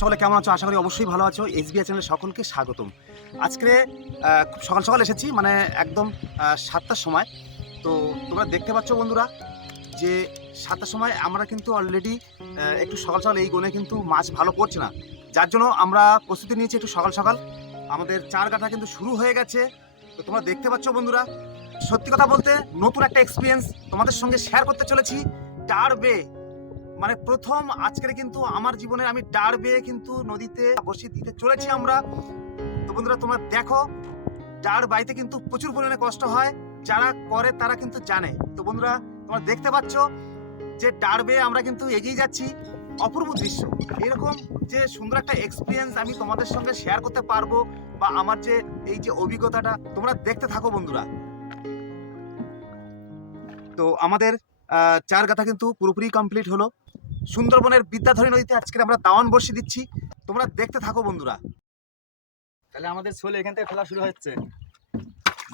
সকলে কেমন আছো? আশা করি অবশ্যই ভালো আছো। এসবিআই চ্যানেলে সকলকে স্বাগতম। আজকে খুব সকাল সকাল এসেছি, মানে একদম 7টার সময়। তো তোমরা দেখতে পাচ্ছ বন্ধুরা যে 7টার সময় আমরা কিন্তু অলরেডি একটু সকাল সকাল এই গনে কিন্তু মাছ ভালো পড়ছে না, যার জন্য আমরা প্রস্তুতি নিয়েছি একটু সকাল সকাল। আমাদের চার কাঠা কিন্তু শুরু হয়ে গেছে। তো তোমরা দেখতে পাচ্ছ বন্ধুরা, সত্যি কথা বলতে নতুন একটা এক্সপিরিয়েন্স তোমাদের সঙ্গে শেয়ার করতে চলেছি। ডার বে, মানে প্রথম আজকের কিন্তু আমার জীবনে আমি ডার বেয়ে কিন্তু নদীতে বসে দিতে চলেছি আমরা। তো বন্ধুরা তোমরা দেখো, ডার বাইতে কিন্তু প্রচুর পরিমাণে কষ্ট হয়, যারা করে তারা কিন্তু জানে। তো বন্ধুরা তোমরা দেখতে পাচ্ছ যে ডার বেয়ে আমরা কিন্তু এগিয়ে যাচ্ছি। অপূর্ব দৃশ্য, এরকম যে সুন্দর একটা এক্সপিরিয়েন্স আমি তোমাদের সঙ্গে শেয়ার করতে পারবো, বা আমার যে এই যে অভিজ্ঞতাটা তোমরা দেখতে থাকো বন্ধুরা। তো আমাদের চার গাথা কিন্তু পুরোপুরি কমপ্লিট হলো। সুন্দরবনের বিদ্যাধরী নদীতে আজকে আমরা দাওয়ান বর্ষি দিচ্ছি, তোমরা দেখতে থাকো বন্ধুরা। তাহলে আমাদের শোল এখান থেকে ফেলা শুরু হচ্ছে।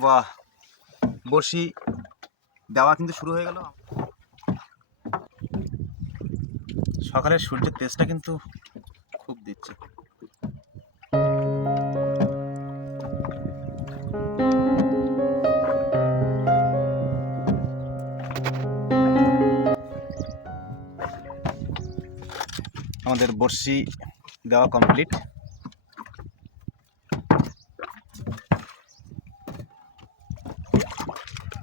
বাহ, বর্ষি দেওয়া কিন্তু শুরু হয়ে গেল। সকালের সূর্যের তেজটা কিন্তু খুব দিচ্ছে। আমাদের বর্ষি দেওয়া কমপ্লিট।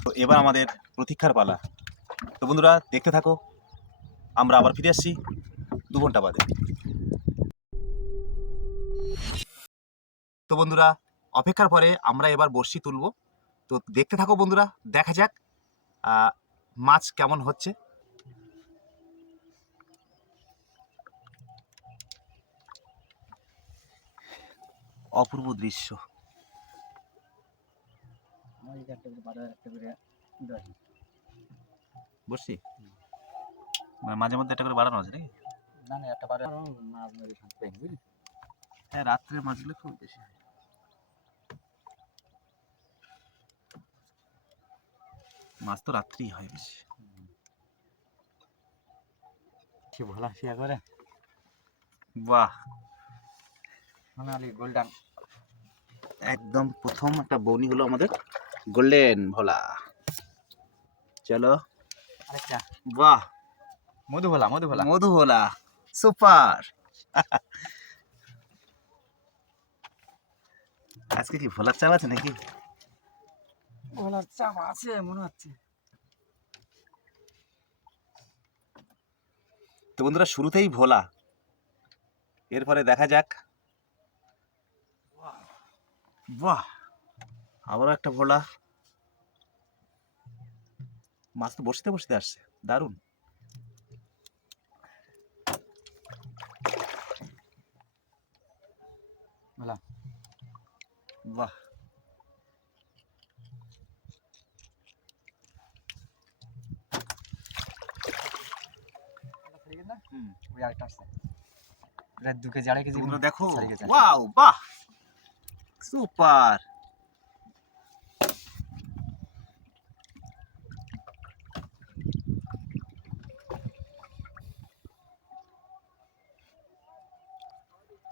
তো এবার আমাদের প্রতীক্ষার পালা। তো বন্ধুরা দেখতে থাকো, আমরা আবার ফিরে আসছি 2 ঘন্টা বাদে। তো বন্ধুরা অপেক্ষার পরে আমরা এবার বর্ষি তুলব। তো দেখতে থাকো বন্ধুরা, দেখা যাক মাছ কেমন হচ্ছে। অপূর্ব দৃশ্য। বর্ষি মানে মাঝে মধ্যে একটা করে বাড়ানো আছে নাকি? না না, একটা বারে মাছ মেরে থাকতে বুঝলি। হ্যাঁ, রাত্রের মাছগুলো খুব বেশি হয়। মাছ তো রাত্রেই হয় বেশি। সে ভোলা শিয়া করে বাহ, সোনালি গোল্ডেন। একদম প্রথম একটা বৌনি হলো আমাদের গোল্ডেন ভোলা। চলো, আরেকটা বাহ, মধু ভোলা, মধু ভোলা। মধু ভোলা, সুপার। আজকে কি ভোলার চাপ আছে নাকি? ভোলার চাপ আছে মনে হচ্ছে। তো বন্ধুরা শুরুতেই ভোলা, এরপরে দেখা যাক। বাহ, আবারও একটা ভোলা। মাছ তো বসতে বসতে আসছে, দারুণ। ভোলা বাহ, ওই আরেকটা আসছে। প্রায় 2 কেজি 2.5 কেজি বন্ধুরা দেখো, ছাড়িয়ে গেছে। ওয়াও, বাহ, সুপার।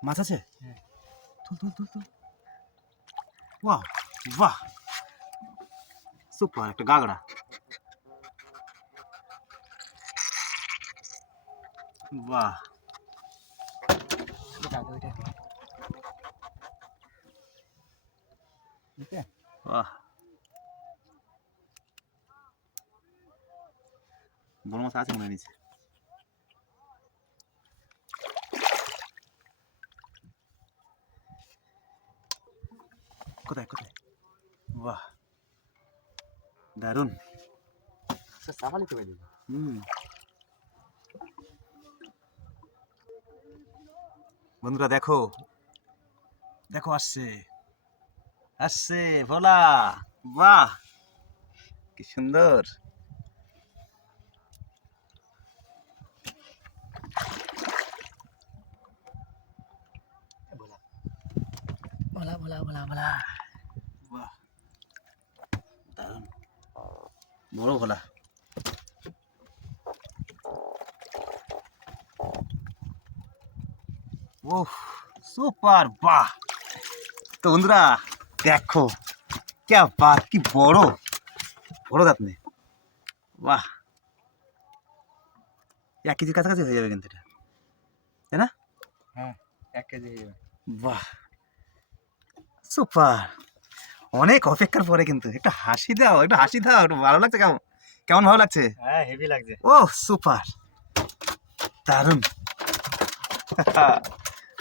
মাছ আছে? হ্যাঁ। তুল তুল তুল তুল। ওয়াও, বাহ, সুপার একটা গাগড়া। বাহ, বাহ, বড় মাছ আছে মনে হয় নিচে। কোথায় কোথায়? বাহ, দারুণ। সাবালি তো বেরিয়ে বন্ধুরা দেখো, দেখো আসছে, আসছে ভোলা। বাহ, কি সুন্দর। ভোলা ভোলা ভোলা ভোলা। বাহ, দারুণ বড় ভোলা। ওহ সুপার, বাহ। তো বন্ধুরা দেখো কে বাত, কি বড় বড় দাঁত নেই, বাহ। 1 কেজির কাছাকাছি হয়ে যাবে কিন্তু এটা, তাই না? হ্যাঁ 1 কেজি হয়ে যাবে। বাহ সুপার। অনেক অপেক্ষার পরে কিন্তু একটা হাসি দাও, একটু হাসি দাও, একটু ভালো লাগছে। কেমন কেমন ভালো লাগছে? হ্যাঁ হেভি লাগছে। ও সুপার, দারুণ।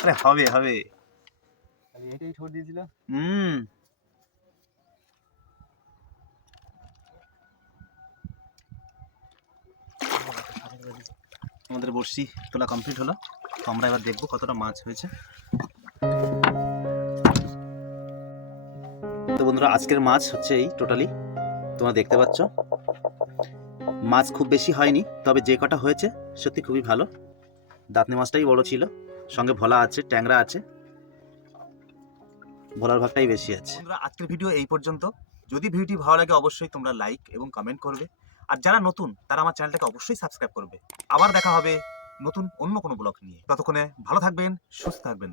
আরে হবে হবে। খালি এটাই ঠোঁট দিয়েছিল। হুম। আমাদের বড়শি তোলা কমপ্লিট হলো, তো আমরা এবার দেখবো কতটা মাছ হয়েছে। তো বন্ধুরা আজকের মাছ হচ্ছে এই টোটালি তোমরা দেখতে পাচ্ছ। মাছ খুব বেশি হয়নি, তবে যে কটা হয়েছে সত্যি খুবই ভালো। দাঁতনি মাছটাই বড় ছিল, সঙ্গে ভোলা আছে, ট্যাংরা আছে, ভোলার ভাগটাই বেশি আছে। বন্ধুরা আজকের ভিডিও এই পর্যন্ত। যদি ভিডিওটি ভালো লাগে অবশ্যই তোমরা লাইক এবং কমেন্ট করবে, আর যারা নতুন তারা আমার চ্যানেলটাকে অবশ্যই সাবস্ক্রাইব করবে। আবার দেখা হবে নতুন অন্য কোনো ব্লগ নিয়ে। ততক্ষণে ভালো থাকবেন, সুস্থ থাকবেন।